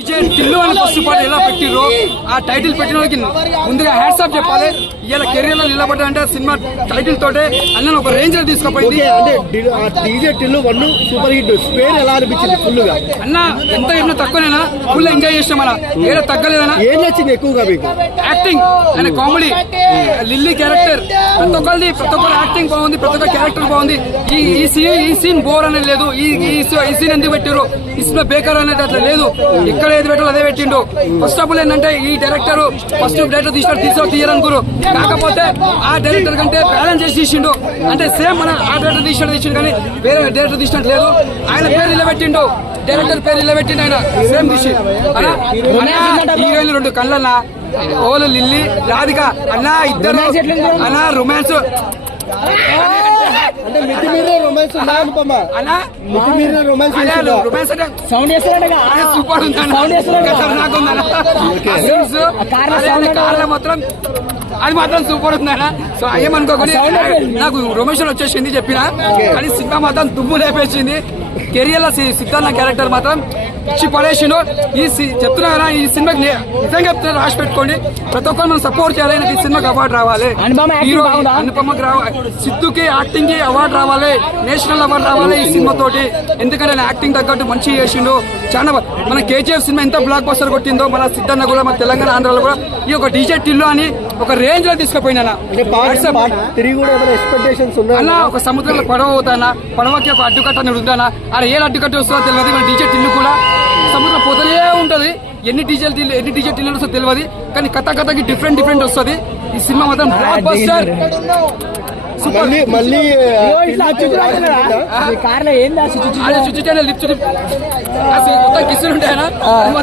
టిల్లు అని ఫస్ట్ పాట ఎలా పెట్టిరో ఆ టైటిల్ పెట్టిన వాళ్ళకి ముందుగా హ్యాట్స్ ఆఫ్ చెప్పాలి. ఇలా కెరీర్ లో నిలబడ్డారంటే సినిమా టైటిల్ తోటే అన్న ఒక రేంజ్ లో తీసుకుపోయింది. Tillu one super hit square ఎలా అనిపించింది ఫుల్ గా అన్న ఎంత ఏమన్నా తక్కువనైనా ఫుల్ ఎంజాయ్ చేసాం. అలా ఏదో తగ్గలేదన్నా. ఏం నచ్చింది ఎక్కువగా మీకు? Acting and comedy, lily character, ప్రతి ఒక్కరు యాక్టింగ్ బాగుంది, ప్రతి ఒక్క క్యారెక్టర్ బాగుంది. ఈ సీన్ బోర్ అనేది లేదు. ఈ సీన్ ఎందుకు పెట్టారు, ఈ సినిమా బేకర్ అనేది అట్లా లేదు. ఇక్కడ ఏది పెట్టాలో అదే పెట్టిండు. ఫస్ట్ ఆఫ్ ఆల్ ఏంటంటే ఈ డైరెక్టర్ ఫస్ట్ డైరెక్టర్ తీయాలనుకోరు, కాకపోతే ఆ డైరెక్టర్ కంటే బ్యాలెన్స్ చేసి తీసిండు. అంటే సేమ్ మన ఆ డైరెక్టర్ తీసిండు కానీ వేరే డైరెక్టర్ తీసినట్టు లేదు. ఆయన పేరు నిలబెట్టిండు, డైరెక్టర్ పేరు నిలబెట్టిండు. ఆయన సేమ్ తీసి హీరోయిన్ 2 కళ్ళన్న ఓలు లిల్లీ రాధిక అన్న ఇద్దరు అన్న రొమాన్స్ అంటే మితి మీద రొమాన్స్ సూపర్ ఉంది మాత్రం, అది మాత్రం సూపర్ ఉందన్న. సో ఏమనుకోకుండా నాకు రొమేషన్ వచ్చేసింది చెప్పిన, కానీ సినిమా మాత్రం దుమ్ము లేపేసింది. కెరియర్ లో సిద్ధార్థ క్యారెక్టర్ మాత్రం ఇచ్చి పడేసిండు. చెప్తున్నా ఈ సినిమాకి నిజంగా చెప్తున్నా, రాసి పెట్టుకోండి. ప్రతి ఒక్కరు మనం సపోర్ట్ చేయాలి. ఈ సినిమాకి అవార్డు రావాలి, అనుపమకి రావాలి, సిద్ధుకి యాక్టింగ్ కి అవార్డు రావాలి, నేషనల్ అవార్డు రావాలి ఈ సినిమా తోటి. ఎందుకంటే ఆయన యాక్టింగ్ తగ్గట్టు మంచిగా చేసిండు. చాలా మన కేజీఎఫ్ సినిమా ఎంత బ్లాక్ బస్టర్ కొట్టిందో, మన సిద్ధార్థ కూడా మన తెలంగాణ ఆంధ్రాలో కూడా ఈ ఒక డీజే టిల్లు అని ఒక రేంజ్ లో తీసుకుపోయినా. అలా ఒక సముద్రంలో పడవ అవుతానా, పడవకి ఒక అడ్డుకట్ట అని ఉంటానా, అలా ఏ అడ్డుకట్ట వస్తుందో తెలియదు. మన డీజే టిల్లు కూడా సముద్రం పోతూనే ఉంటది. ఎన్ని డీజే టిల్లు వస్తుందో తెలియదు, కానీ కథకి డిఫరెంట్ వస్తుంది. ఈ సినిమా మాత్రం బ్లాక్ బస్టర్. మళ్ళీ లిప్ కిస్సులు ఉంటాయనా.